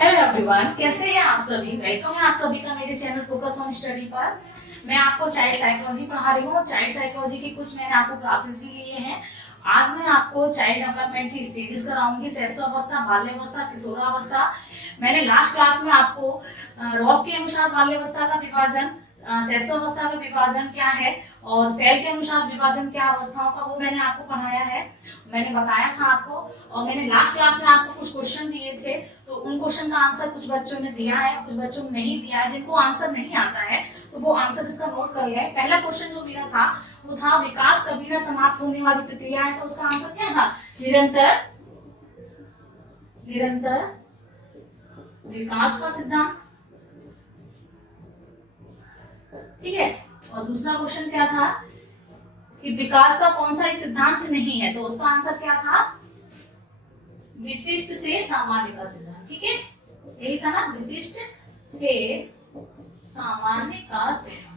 Hello everyone, कैसे हैं आप सभी। वेलकम है आप सभी का मेरे चैनल फोकस ऑन स्टडी पर। मैं आपको चाइल्ड साइकोलॉजी पढ़ा रही हूँ। चाइल्ड साइकोलॉजी की कुछ मैंने आपको क्लासेस भी लिए हैं। आज मैं आपको चाइल्ड डेवलपमेंट की स्टेजेस कराऊंगी, शैशवावस्था, बाल्यावस्था, किशोरावस्था। मैंने लास्ट क्लास में आपको रॉस के अनुसार बाल्यावस्था का विभाजन, शैशवावस्था का विभाजन क्या है और सेल के अनुसार विभाजन क्या अवस्थाओं का, वो मैंने आपको पढ़ाया है, मैंने बताया था आपको। और मैंने लास्ट क्लास में आपको कुछ क्वेश्चन दिए थे, तो उन क्वेश्चन का आंसर कुछ बच्चों ने दिया है, कुछ बच्चों ने नहीं दिया है। जिनको आंसर नहीं आता है तो वो आंसर इसका नोट कर ले। पहला क्वेश्चन जो मेरा था वो था विकास कभी न समाप्त होने वाली प्रक्रिया है, तो उसका आंसर क्या था? निरंतर निरंतर विकास का सिद्धांत। ठीक है। और दूसरा क्वेश्चन क्या था कि विकास का कौन सा एक सिद्धांत नहीं है, तो उसका आंसर क्या था? विशिष्ट से सामान्य का सिद्धांत। ठीक है, यही था ना, विशिष्ट से सामान्य का सिद्धांत।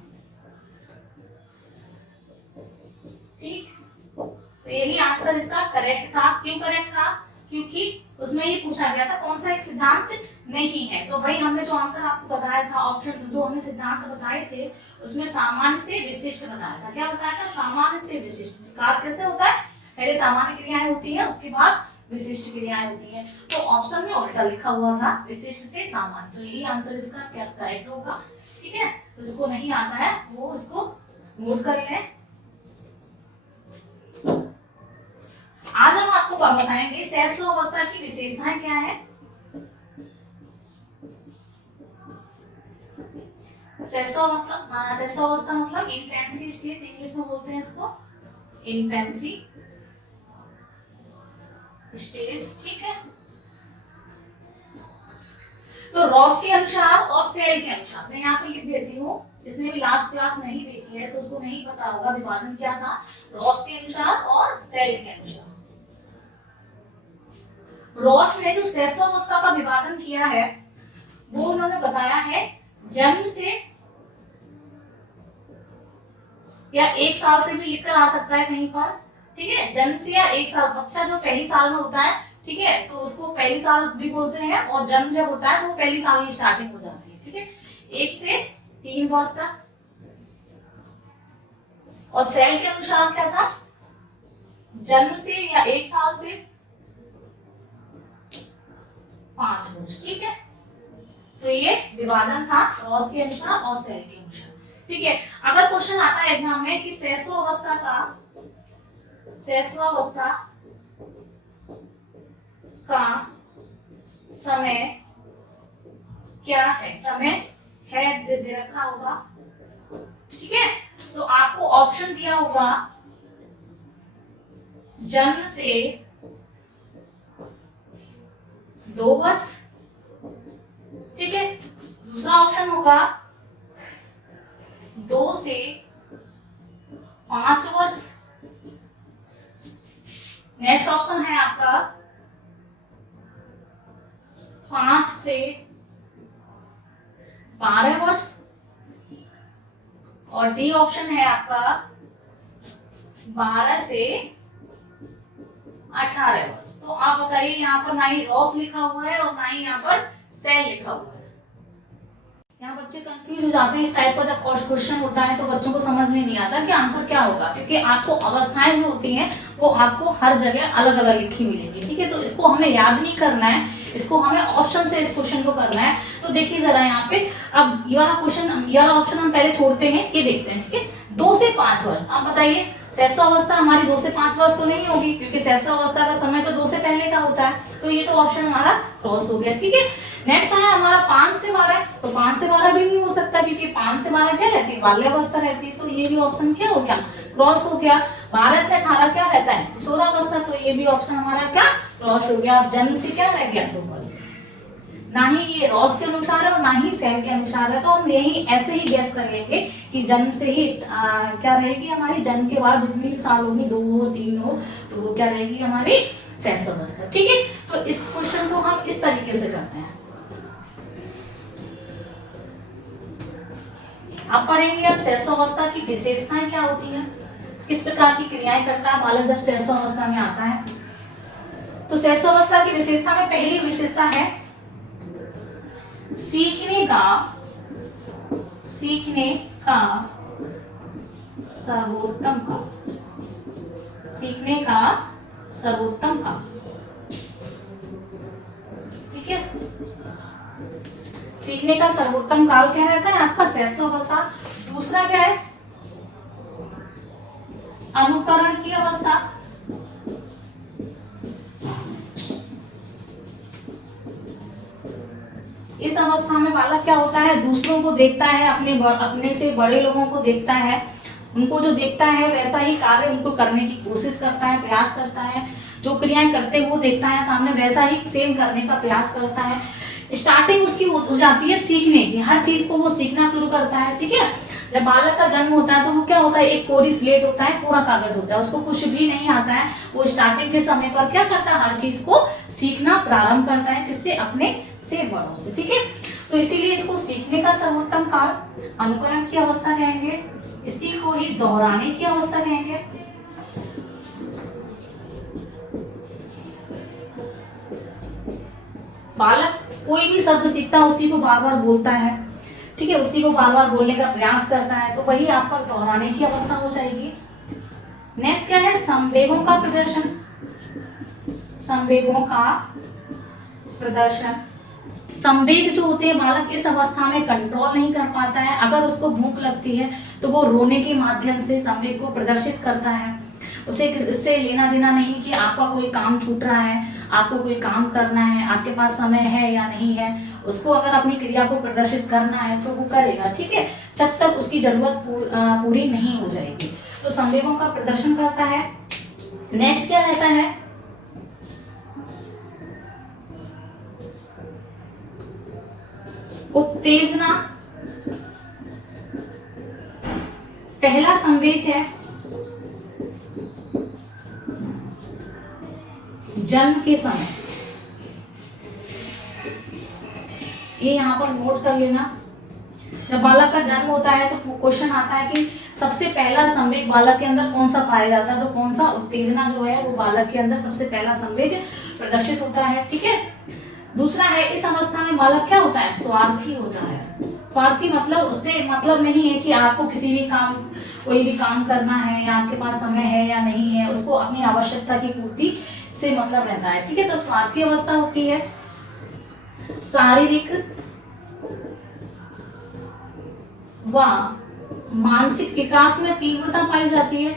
ठीक, तो यही आंसर इसका करेक्ट था। क्यों करेक्ट था? क्योंकि उसमें ये पूछा गया था कौन सा एक सिद्धांत नहीं है। तो भाई हमने जो आंसर आपको बताया था, ऑप्शन जो हमने सिद्धांत बताए थे, उसमें सामान्य से विशिष्ट बताया था। क्या बताया था? सामान्य से विशिष्ट। विकास कैसे होता है? पहले सामान्य क्रियाएं होती है, उसके बाद विशिष्ट क्रियाएं होती है। तो ऑप्शन में उल्टा लिखा हुआ था, विशिष्ट से सामान्य। तो यही आंसर इसका क्या करेक्ट होगा। ठीक है, तो इसको नहीं आता है वो इसको नोट कर लें। आज हम आपको बताएंगे शैशवावस्था की विशेषताएं क्या है। शैशवावस्था मतलब इन्फेंसी स्टेज, इंग्लिश में बोलते हैं इसको इन्फेंसी स्टेज। ठीक है, तो रॉस के अनुसार और सेल के अनुसार मैं यहाँ पे लिख देती हूँ। जिसने भी लास्ट क्लास नहीं देखी है तो उसको नहीं पता होगा विभाजन क्या था, रॉस के अनुसार और सेल के अनुसार। रॉस ने जो शैशवावस्था का विभाजन किया है वो उन्होंने बताया है जन्म से या 1 साल से भी लिखकर आ सकता है कहीं पर। ठीक है, जन्म से या 1 साल, बच्चा जो पहली साल में होता है, ठीक है, तो उसको पहली साल भी बोलते हैं। और जन्म जब होता है तो वो पहली साल की स्टार्टिंग हो जाती है। ठीक है, 1 से 3 वर्ष तक। और सेल के अनुसार क्या था? जन्म से या 1 साल से 5 वर्ष। ठीक है, तो ये विभाजन था रॉस के अनुसार और सेल के अनुसार। ठीक है, अगर क्वेश्चन आता है एग्जाम में कि शैशवावस्था का समय क्या है, समय है दे रखा होगा। ठीक है, तो आपको ऑप्शन दिया होगा जन्म से 2 वर्ष। ठीक है, दूसरा ऑप्शन होगा 2 से 5 वर्ष। नेक्स्ट ऑप्शन है आपका 5 से 12 वर्ष। और डी ऑप्शन है आपका 12 से 18 वर्ष। तो आप बताइए, यहाँ पर ना ही रॉस लिखा हुआ है और ना ही यहाँ पर सेल लिखा हुआ है। यहाँ बच्चे कंफ्यूज हो जाते हैं। इस टाइप का जब क्वेश्चन होता है तो बच्चों को समझ में नहीं आता कि आंसर क्या होगा, क्योंकि आपको अवस्थाएं जो होती हैं वो आपको हर जगह अलग अलग लिखी मिलेंगी। ठीक है, तो इसको हमें याद नहीं करना है, इसको हमें ऑप्शन से इस क्वेश्चन को करना है। तो देखिए जरा यहाँ पे, अब ये वाला क्वेश्चन, ये वाला ऑप्शन हम पहले छोड़ते हैं, ये देखते हैं। ठीक है, 2 से 5 वर्ष। आप बताइए, शैशवावस्था हमारी 2 से 5 वर्ष तो नहीं होगी, क्योंकि शैशवावस्था का समय तो 2 से पहले का होता है। तो ये तो ऑप्शन हमारा क्रॉस हो गया। ठीक है, नेक्स्ट है हमारा 5 से 12। तो 5 से 12 भी नहीं हो सकता, क्योंकि 5 से 12 क्या रहती है? बाल्यावस्था रहती है। तो ये भी ऑप्शन क्या हो गया? क्रॉस हो गया। 12 से 18 क्या रहता है? किशोरावस्था। तो ये भी ऑप्शन हमारा क्या? क्रॉस हो गया। जन्म से क्या रह गया? 2 वर्ष। ना ही ये रॉस के अनुसार है और ना ही सेल के अनुसार है। तो हम यही ऐसे ही गैस कर लेंगे कि जन्म से ही क्या रहेगी हमारी, जन्म के बाद जितनी भी साल होगी, 2 हो 3 हो, तो वो क्या रहेगी हमारी? शैशवावस्था। ठीक है, तो इस क्वेश्चन को हम इस तरीके से करते हैं। अब पढ़ेंगे अब शैशवावस्था की विशेषताएं क्या होती हैं, किस प्रकार की क्रियाएं करता है बालक जब शैशवावस्था में आता है। तो शैशवावस्था की विशेषता में पहली विशेषता है सीखने का सर्वोत्तम काल, सीखने का सर्वोत्तम काल। ठीक है, सीखने का सर्वोत्तम काल क्या रहता है आपका? शैशवावस्था। दूसरा क्या है? अनुकरण की अवस्था। इस अवस्था में बालक क्या होता है? दूसरों को देखता है, अपने से बड़े लोगों को देखता है, उनको जो देखता है वैसा ही कार्य उनको करने की कोशिश करता है, प्रयास करता है। जो क्रियाएं करते हुए देखता है सामने, वैसा ही सेम करने का प्रयास करता है। स्टार्टिंग उसकी हो जाती है सीखने की, हर चीज को वो सीखना शुरू करता है। ठीक है, जब बालक का जन्म होता है तो वो क्या होता है? एक कोरी स्लेट होता है, कोरा कागज होता है, उसको कुछ भी नहीं आता है। वो स्टार्टिंग के समय पर क्या करता है? हर चीज को सीखना प्रारंभ करता है। किससे? अपने से बड़ों से। ठीक है, तो इसीलिए इसको सीखने का सर्वोत्तम काल, अनुकरण की अवस्था कहेंगे, इसी को ही दोहराने की अवस्था कहेंगे। बालक कोई भी शब्द सीखता है उसी को बार बार बोलता है। ठीक है, उसी को बार बार बोलने का प्रयास करता है, तो वही आपका दोहराने की अवस्था हो जाएगी। नेक्स्ट क्या है? संवेगों का प्रदर्शन। संवेगों का प्रदर्शन। संवेग जो होते हैं, बालक इस अवस्था में कंट्रोल नहीं कर पाता है। अगर उसको भूख लगती है तो वो रोने के माध्यम से संवेग को प्रदर्शित करता है। उसे इससे लेना देना नहीं कि आपका कोई काम छूट रहा है, आपको कोई काम करना है, आपके पास समय है या नहीं है। उसको अगर अपनी क्रिया को प्रदर्शित करना है तो वो करेगा। ठीक है, जब तक उसकी जरूरत पूरी नहीं हो जाएगी। तो संवेगों का प्रदर्शन करता है। नेक्स्ट क्या रहता है? उत्तेजना। पहला संवेग है जन्म के समय, ये यहाँ पर नोट कर लेना। जब बालक का जन्म होता है तो क्वेश्चन आता है कि सबसे पहला संवेग बालक के अंदर कौन सा पाया जाता है? तो कौन सा? उत्तेजना जो है वो बालक के अंदर सबसे पहला संवेग प्रदर्शित होता है। ठीक है, दूसरा है इस अवस्था में बालक क्या होता है? स्वार्थी होता है। स्वार्थी मतलब उससे मतलब नहीं है कि आपको कोई भी काम करना है या आपके पास समय है या नहीं है, उसको अपनी आवश्यकता की पूर्ति से मतलब रहता है। ठीक है, तो स्वार्थी अवस्था होती है। शारीरिक व मानसिक विकास में तीव्रता पाई जाती है।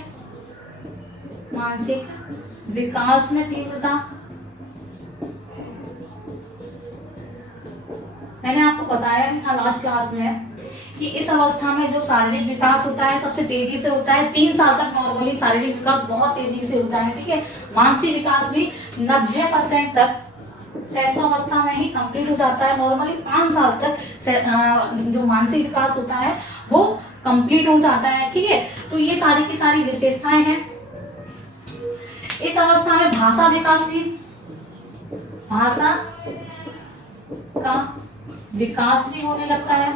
मानसिक विकास में तीव्रता, मैंने आपको बताया भी था लास्ट क्लास में कि इस अवस्था में जो शारीरिक विकास होता है सबसे तेजी से होता है। 3 साल तक नॉर्मली शारीरिक विकास बहुत तेजी से होता है। ठीक है, मानसिक विकास भी 90% तक शैशवावस्था में ही कंप्लीट हो जाता है। नॉर्मली 5 साल तक जो मानसिक विकास होता है वो कंप्लीट हो जाता है। ठीक है, तो ये सारी की सारी विशेषताएं हैं। इस अवस्था में भाषा विकास भी, भाषा का विकास भी होने लगता है।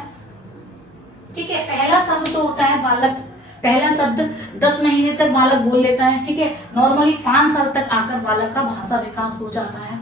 ठीक है, पहला शब्द जो होता है बालक, पहला शब्द 10 महीने तक बालक बोल लेता है। ठीक है, नॉर्मली 5 साल तक आकर बालक का भाषा विकास हो जाता है।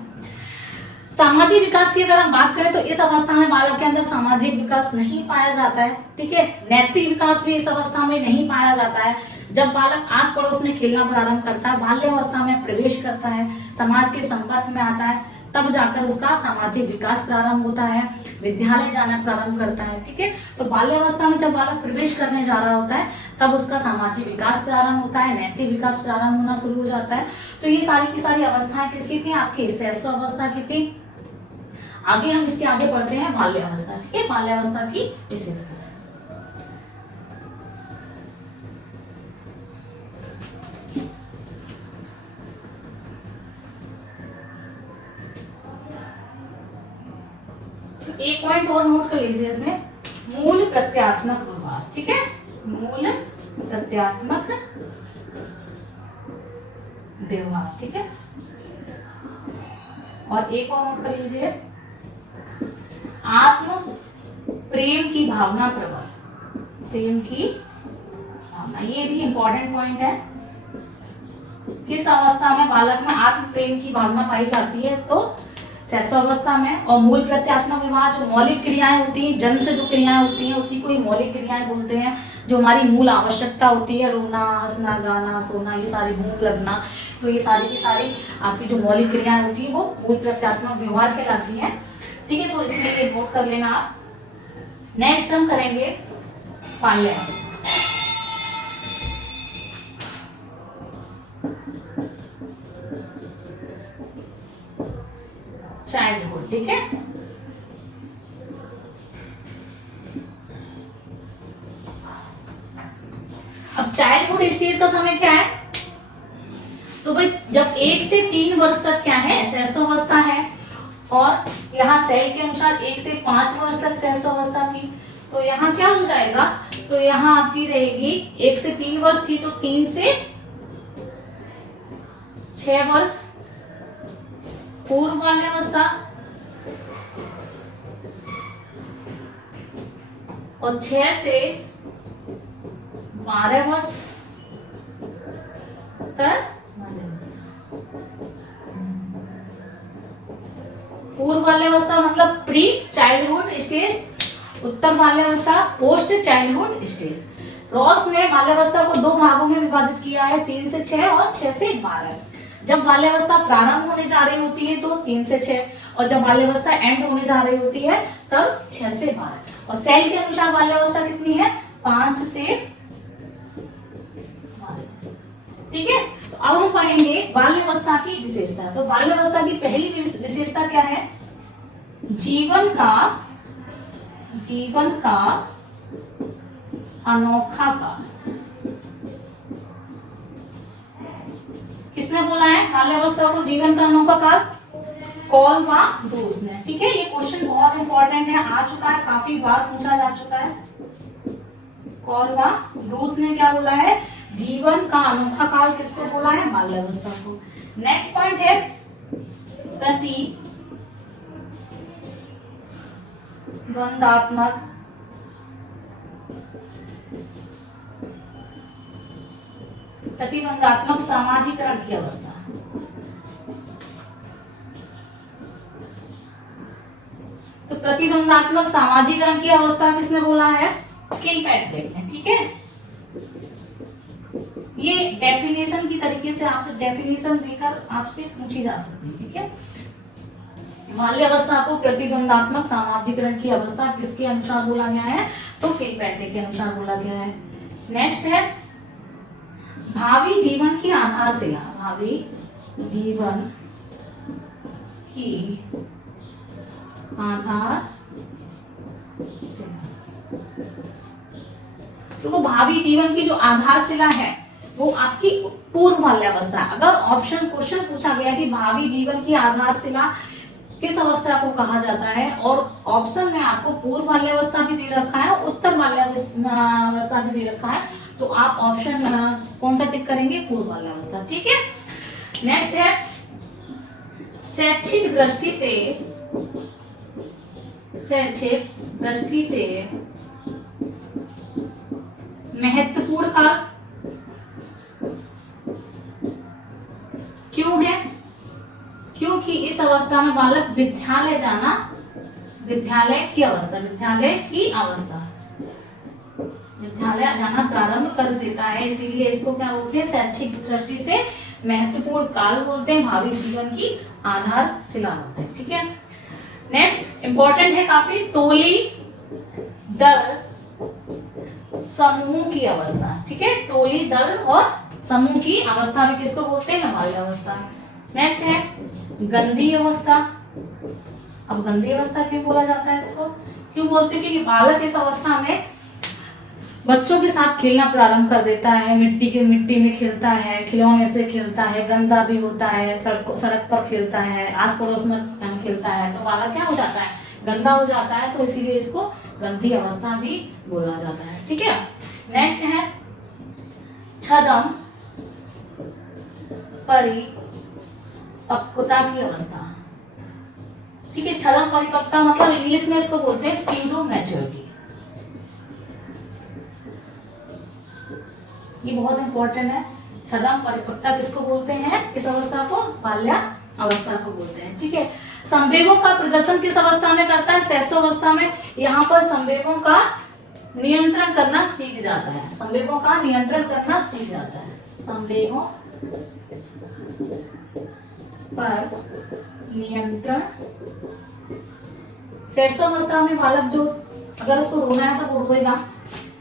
सामाजिक विकास की अगर हम बात करें तो इस अवस्था में बालक के अंदर सामाजिक विकास नहीं पाया जाता है। ठीक है, नैतिक विकास भी इस अवस्था में नहीं पाया जाता है। जब बालक आस पड़ोस में खेलना प्रारंभ करता है, बाल्यावस्था में प्रवेश करता है, समाज के संपर्क में आता है, तब जाकर उसका सामाजिक विकास प्रारंभ होता है, विद्यालय जाना प्रारंभ करता है। ठीक है, तो बाल्यावस्था में जब बालक प्रवेश करने जा रहा होता है तब उसका सामाजिक विकास प्रारंभ होता है, नैतिक विकास प्रारंभ होना शुरू हो जाता है। तो ये सारी की सारी अवस्थाएं किसकी थी? आपकी शैशवावस्था की थी। आगे हम इसके आगे बढ़ते हैं बाल्यावस्था। ठीक है, बाल्यावस्था की विशेषता। एक पॉइंट और नोट कर लीजिए इसमें, मूल प्रत्यात्मक व्यवहार। ठीक है, मूल प्रत्यात्मक व्यवहार। ठीक है, और एक और नोट कर लीजिए, आत्म प्रेम की भावना प्रबल। प्रेम की भावना, ये भी इंपॉर्टेंट पॉइंट है। किस अवस्था में बालक में आत्म प्रेम की भावना पाई जाती है? तो शैशवावस्था में। और मूल प्रत्यात्मक व्यवहार जो मौलिक क्रियाएं होती हैं, जन्म से जो क्रियाएं होती हैं उसी को ही मौलिक क्रियाएं बोलते हैं, जो हमारी मूल आवश्यकता होती है, रोना, हंसना, गाना, सोना, ये सारी, भूख लगना, तो ये सारी की सारी आपकी जो मौलिक क्रियाएं होती है वो मूल प्रत्यात्मक व्यवहार कहलाती हैं। ठीक है, तो इसमें ये नोट कर लेना आप। नेक्स्ट हम करेंगे बाल्यावस्था, चाइल्डहुड। ठीक है, अब चाइल्डहुड स्टेज का समय क्या है, तो भाई जब 1 से 3 वर्ष तक क्या है, शैशवावस्था है। और यहाँ सेल के अनुसार 1 से 5 वर्ष तक शैशवावस्था थी, तो यहाँ क्या हो जाएगा, तो यहाँ आपकी रहेगी 1 से 3 वर्ष थी तो 3 से 6 वर्ष पूर्व बाल्यावस्था, और 6 से 12 वर्ष तक पूर्व बाल्यावस्था, मतलब प्री चाइल्डहुड स्टेज, उत्तर बाल्यावस्था, पोस्ट चाइल्डहुड स्टेज। रॉस ने बाल्यावस्था को 2 भागों में विभाजित किया है, 3 से 6 और 6 से 12। जब बाल्यावस्था प्रारंभ होने जा रही होती है तो 3 से 6, और जब बाल्यावस्था एंड होने जा रही होती है तब 6 से 12। और सेल के अनुसार बाल्यावस्था कितनी है, 5 से 12। ठीक है, तो अब हम पढ़ेंगे बाल्यावस्था की विशेषता। तो बाल्यावस्था की पहली विशेषता क्या है, जीवन का अनोखा काल। किसने बोला है बाल्यावस्था को जीवन का अनोखा काल, कोलबा-रूस ने। ठीक है, ये क्वेश्चन बहुत इंपॉर्टेंट है, आ चुका है, काफी बार पूछा जा चुका है। कोलबा-रूस ने क्या बोला है, जीवन का अनोखा काल किसको बोला है, बाल्यावस्था को। नेक्स्ट पॉइंट है प्रतिबंधात्मक सामाजिकरण की अवस्था। तो प्रतिबंधात्मक सामाजिकरण की अवस्था किसने बोला है, किलपैट्रिक ने। ठीक है, ये डेफिनेशन की तरीके से आपसे डेफिनेशन देकर आपसे पूछी जा सकती है। ठीक है, बाल्यावस्था को प्रतिद्वंदात्मक सामाजिकरण की अवस्था किसके अनुसार बोला गया है, तो किलपैट्रिक के अनुसार बोला गया है। नेक्स्ट है भावी जीवन की आधारशिला। भावी जीवन की आधारशिला, तो भावी जीवन की जो आधारशिला है वो आपकी पूर्व बाल्यावस्था। अगर ऑप्शन क्वेश्चन पूछा गया कि भावी जीवन की आधारशिला किस अवस्था को कहा जाता है, और ऑप्शन में आपको पूर्व बाल्यावस्था भी दे रखा है, उत्तर बाल्यावस्था भी दे रखा है, तो आप ऑप्शन कौन सा टिक करेंगे, पूर्व बाल्यावस्था। ठीक है, नेक्स्ट है शैक्षिक दृष्टि से महत्वपूर्ण काल क्यों है, क्योंकि इस अवस्था में बालक विद्यालय जाना प्रारंभ कर देता है, इसीलिए इसको क्या बोलते हैं, शैक्षिक दृष्टि से महत्वपूर्ण काल बोलते हैं, भावी जीवन की आधारशिला बोलते हैं। ठीक है, नेक्स्ट इंपॉर्टेंट है काफी, टोली दल समूह की अवस्था। ठीक है, टोली दल और समूह की अवस्था भी किसको बोलते हैं, बाल्यावस्था। नेक्स्ट है गंदी अवस्था। अब गंदी अवस्था क्यों बोला जाता है, इसको क्यों बोलते हैं, क्योंकि बालक इस अवस्था में बच्चों के साथ खेलना प्रारंभ कर देता है, मिट्टी में खेलता है, खिलौने से खेलता है, गंदा भी होता है, सड़क पर खेलता है, आस पड़ोस में खेलता है, तो बालक क्या हो जाता है, गंदा हो जाता है, तो इसीलिए इसको गंदी अवस्था भी बोला जाता है। ठीक है, नेक्स्ट है छदम परिपक्वता की अवस्था। ठीक है, छदम परिपक्वता मतलब इंग्लिश में इसको बोलते हैं स्यूडो मैच्योरिटी। ये बहुत इंपॉर्टेंट है, छदम परिपक्वता किसको बोलते हैं, किस अवस्था को, बाल्या अवस्था को बोलते हैं। ठीक है, संवेगों का प्रदर्शन किस अवस्था में करता है? शैशवावस्था में। यहाँ पर संवेगों का नियंत्रण करना सीख जाता है, संवेगों का नियंत्रण करना सीख जाता है, संवेगों पर नियंत्रण। शैशवावस्था में बालक जो अगर उसको रोना है तो वो रोएगा।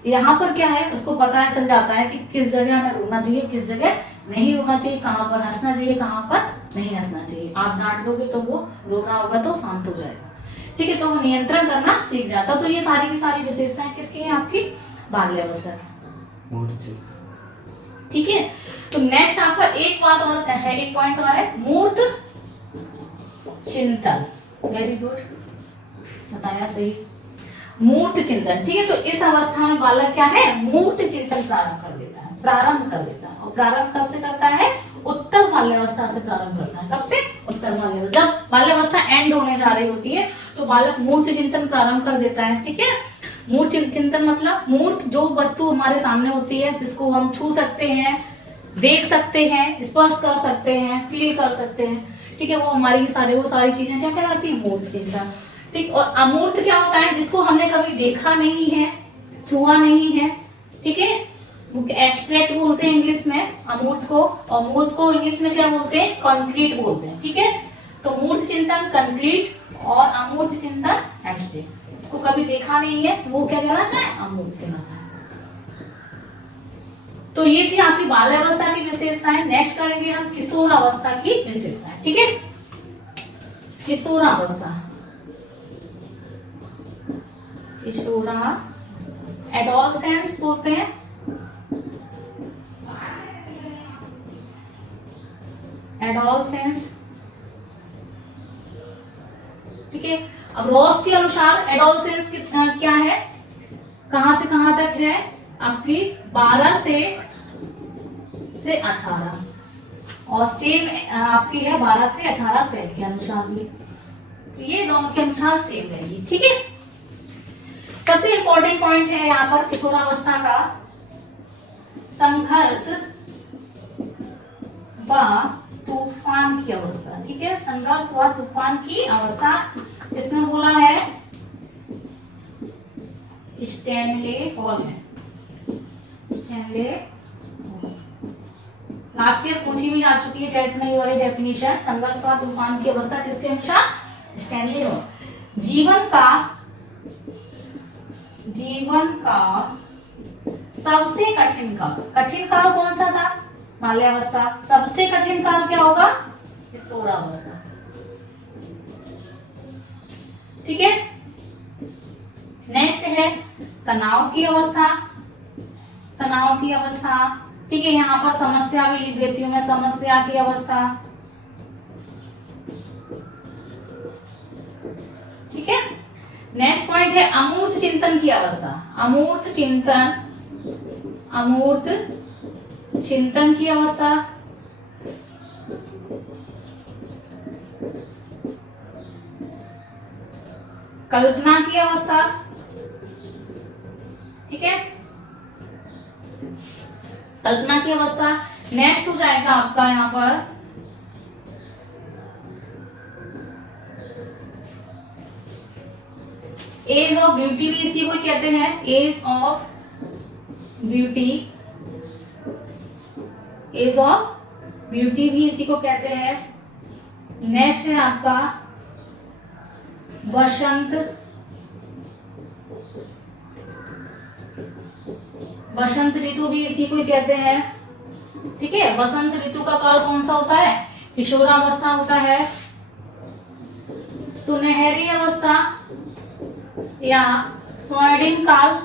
यहाँ पर क्या है, उसको पता चल जाता है कि किस जगह हमें रोना चाहिए, किस जगह नहीं रोना चाहिए, कहाँ पर हंसना चाहिए, कहाँ पर नहीं हंसना चाहिए। आप डांट दोगे तो वो रो रहा होगा तो शांत हो जाएगा, ठीक है, तो वो नियंत्रण करना सीख जाता। तो ये सारी की सारी विशेषताएं किसकी हैं? आपकी बाल्यावस्था की, ठीक है। तो नेक्स्ट आपका एक बात और है, एक पॉइंट और है, मूर्त चिंतन। वेरी गुड, बताया सही, मूर्त चिंतन, ठीक है। तो इस अवस्था में बालक क्या है? मूर्त चिंतन प्रारंभ कर देता है, प्रारंभ कर देता है। और प्रारंभ कब से करता है? उत्तर बाल्यावस्था से प्रारंभ करता है। कब से? उत्तर बाल्यावस्था। जब बाल्यावस्था एंड होने जा रही होती है तो बालक मूर्त चिंतन प्रारंभ कर देता है, ठीक है। मूर्त चिंतन मतलब मूर्त जो वस्तु हमारे सामने होती है, जिसको हम छू सकते हैं, देख सकते हैं, स्पर्श कर सकते हैं, फील कर सकते हैं, ठीक है, वो हमारी वो सारी चीजें क्या कहलाती है? मूर्त चिंतन, ठीक। और अमूर्त क्या होता है? जिसको हमने कभी देखा नहीं है, छुआ नहीं है, ठीक है, एब्स्ट्रैक्ट बोलते हैं इंग्लिश में अमूर्त को, और मूर्त को इंग्लिश में क्या बोलते हैं? कॉन्क्रीट बोलते हैं, ठीक है। तो मूर्त चिंतन कॉन्क्रीट और अमूर्त चिंतन एब्स्ट्रैक्ट। इसको कभी देखा नहीं है वो क्या कहलाता है? अमूर्त कहलाता है। तो ये थी आपकी बाल्यावस्था की विशेषताएं। नेक्स्ट करेंगे हम किशोरावस्था की विशेषताएं, ठीक है। किशोरावस्था, एडोलसेंस बोलते हैं, एडोलसेंस, ठीक है। अब रॉस के अनुसार एडोलसेंस क्या है, कहां से कहां तक है? आपकी 12 से 18, और सेम आपकी है 12 से 18 सेल के अनुसार भी, ये दोनों के अनुसार सेम रहेगी, ठीक है। सबसे इंपॉर्टेंट पॉइंट है यहाँ पर किशोरावस्था का संघर्ष व तूफान की अवस्था, ठीक है। संघर्ष व तूफान की अवस्था इसने बोला है स्टैनले हॉल है, स्टैनले लास्ट ईयर पूछी भी जा चुकी है टेट में ये वाली डेफिनेशन। संघर्ष व तूफान की अवस्था किसके अनुसार? Stanley hall. जीवन का सबसे कठिन काल, कठिन काल कौन सा था? बाल्यावस्था। सबसे कठिन काल क्या होगा? किशोरावस्था, ठीक है। नेक्स्ट है तनाव की अवस्था, तनाव की अवस्था, ठीक है। यहाँ पर समस्या भी लिख देती हूँ मैं, समस्या की अवस्था, ठीक है। नेक्स्ट पॉइंट है अमूर्त चिंतन की अवस्था, अमूर्त चिंतन, अमूर्त चिंतन की अवस्था, कल्पना की अवस्था, ठीक है, कल्पना की अवस्था। नेक्स्ट हो जाएगा आपका यहाँ पर एज ऑफ ब्यूटी, भी इसी को कहते हैं, edge of beauty, edge of beauty भी इसी को कहते हैं। नेक्स्ट है आपका वसंत, वसंत ऋतु भी इसी को ही कहते हैं, ठीक है। वसंत ऋतु का काल कौन सा होता है? किशोरावस्था होता है। सुनहरी अवस्था या स्वर्णिम काल,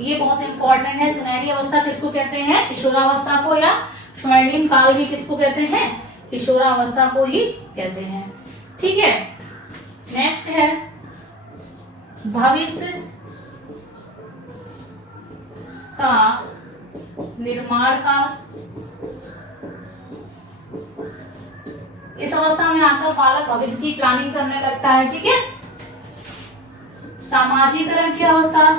ये बहुत इंपॉर्टेंट है। सुनहरी अवस्था किसको कहते हैं? किशोरावस्था को, या स्वर्णिम काल भी किसको कहते हैं? किशोरावस्था को ही कहते हैं, ठीक है। नेक्स्ट है भविष्य का निर्माण काल। इस अवस्था में आकर बालक भविष्य की प्लानिंग करने लगता है, ठीक है। सामाजिकरण की अवस्था,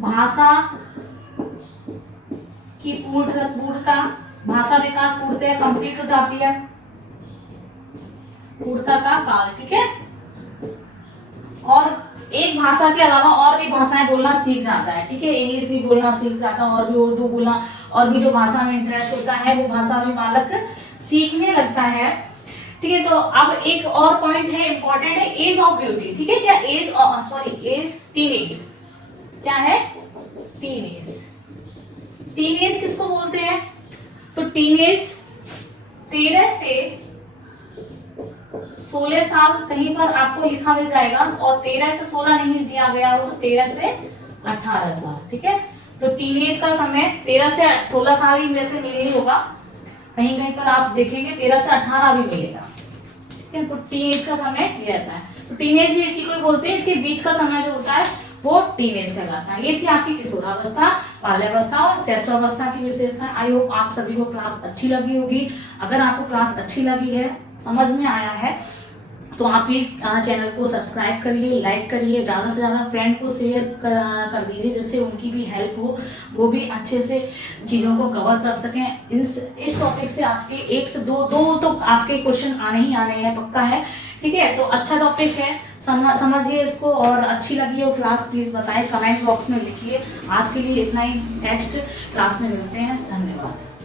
भाषा कि पूर्णता भाषा विकास पूर्णतः कंप्लीट हो जाती है, पूर्णता का काल, ठीक है। और एक भाषा के अलावा और भी भाषाएं बोलना सीख जाता है, ठीक है। इंग्लिश भी बोलना सीख जाता है, और भी उर्दू बोलना, और भी जो भाषा में इंटरेस्ट होता है वो भाषा भी बालक सीखने लगता है, ठीक है। तो अब एक और पॉइंट है, इंपॉर्टेंट है, एज ऑफ ब्यूटी, ठीक है। क्या एज, सॉरी एज, टीनेज, क्या है टीनेज। टीनेज किसको बोलते हैं? तो टीनेज 13 से 16 साल कहीं पर आपको लिखा मिल जाएगा, और 13 से 16 नहीं दिया गया हो तो 13 से 18 साल, ठीक है। तो टीनेज का समय 13 से 16 साल ही वैसे मिल ही होगा, कहीं कहीं पर आप देखेंगे 13 से 18 भी मिलेगा, ठीक है। तो टीनेज का समय ये रहता है। तो टीनेज भी इसी को ही बोलते हैं, इसके बीच का समय जो होता है वो टीनेज कहलाता है। ये थी आपकी किशोरावस्था, बाल्यावस्था और शैशवावस्था की विशेषता। आई होप आप सभी को क्लास अच्छी लगी होगी। अगर आपको क्लास अच्छी लगी है, समझ में आया है, तो आप प्लीज चैनल को सब्सक्राइब करिए, लाइक करिए, ज़्यादा से ज़्यादा फ्रेंड को शेयर कर दीजिए, जिससे उनकी भी हेल्प हो, वो भी अच्छे से चीज़ों को कवर कर सकें। इस टॉपिक से आपके 1 से 2 तो आपके क्वेश्चन आने ही आने हैं, पक्का है, ठीक है। तो अच्छा टॉपिक है, समझिए इसको, और अच्छी लगी हो क्लास प्लीज़ बताएं, कमेंट बॉक्स में लिखिए। आज के लिए इतना ही, नेक्स्ट क्लास में मिलते हैं, धन्यवाद।